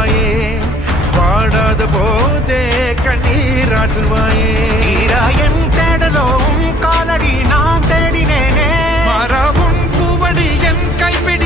வருவாயே, வாடாத போதே கண்ணீராற்றுவாயே. என் தேடலோ உன் காலடி நான் தேடினேனே, மாறாவும் பூவடி என் கைப்பிடி